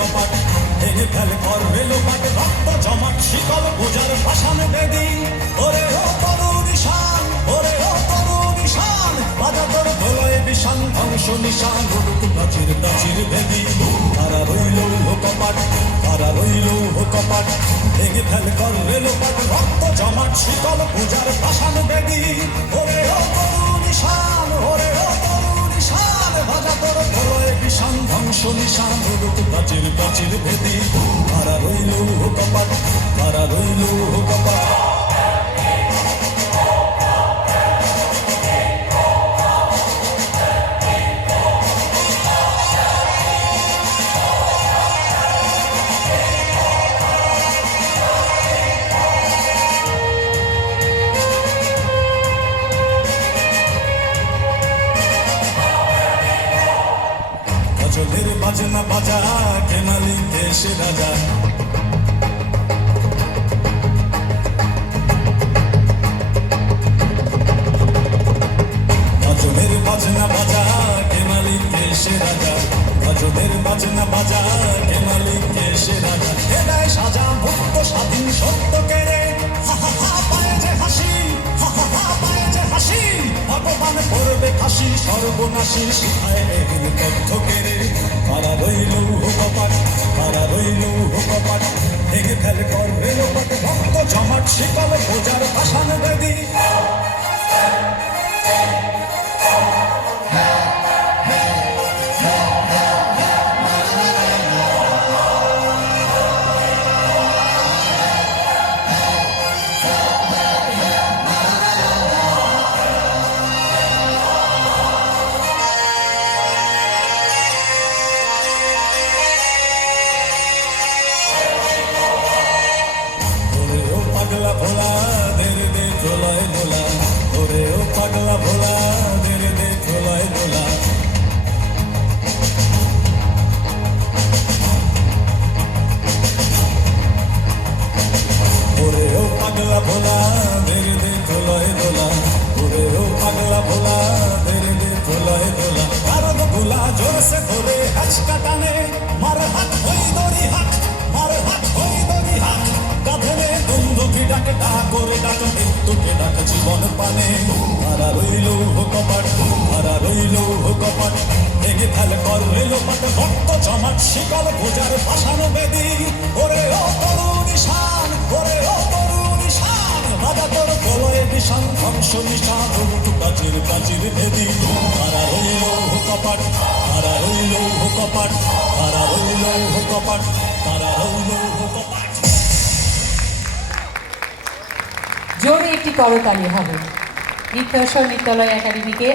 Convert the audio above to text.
কপাট ভেঙে ফেল করবে লোপাট রক্ত জমাট শিকল বোঝার ভাষান বেদি ওরে ও তরুণ ঈশান ওরে ও তরুণ ঈশান বাজা তোর ধোলয় বিষান ধ্বংস নিশান উড়ুক প্রাচীর প্রাচীর বেদি তারা রইল কপাট তারা রইল কপাট ভেঙে ফেল করবে লোপাট রক্ত জমাট শিকল বোঝার ভাষান বেদি ওরে ও তরুণ ঈশান ওরে ও তরুণ ঈশান বাজা তোর ধোলয় বিষান ধ্বংস নিশান উড়ুক প্রাচীর প্রাচীর বেদি তারা রইল কপাট তারা রইল কপাট গজলের বাজনা বাজা কে মালিক দেশে রাজা গজলের বাজনা বাজা কে মালিক দেশে রাজা গজলের বাজনা বাজা কে মালিক দেশে রাজা এদায় সাজা মুক্ত স্বাধীন সত্য কেড়ে হা হা হা পায়ে যে হাসি হা হা হা পায়ে যে হাসি ভগবান করবে ফাঁসি সর্বনাশী শিখায় এর তথ্য কেড়ে তারা রইল কপাট তারা রইল কপাট ভেঙে ফেল করবে লোপাট রক্ত জমাট শিকল বোঝার ভাষান বেদি পাগলা ভোলা দেরে দে চলায় দোলা ওরে ও পাগলা ভোলা দেরে দে চলায় দোলা ওরে ও পাগলা ভোলা দেরে দে চলায় দোলা ওরে ও পাগলা ভোলা দেরে দে চলায় দোলা কারণ ভোলা জোরসে ধরে হাঁচকা টানে মার হাত হই দড়ি হাত মার হাত হই দড়ি হাত কাঁধে বন্ধুকে ডাকে ডাক করে ডাক মৃত্যুকে ডাক জীবন পানে তারা রইল কপাট তারা রইল কপাট ভেঙে ফেল করবে লোপাট রক্ত জমাট শিকল বোঝার ভাষান বেদি ওরে ও তরুণ ঈশান ওরে ও তরুণ ঈশান বাজা তোর গলয়ে বিষান ধ্বংস নিশান উড়ুক প্রাচীর প্রাচীর বেদি তারা রইল কপাট তারা রইল কপাট তারা রইল কপাট তারা রইল কপাট জোরে একটি করতালি হবে। নৃত্য নৃত্যালয় একাডেমিকে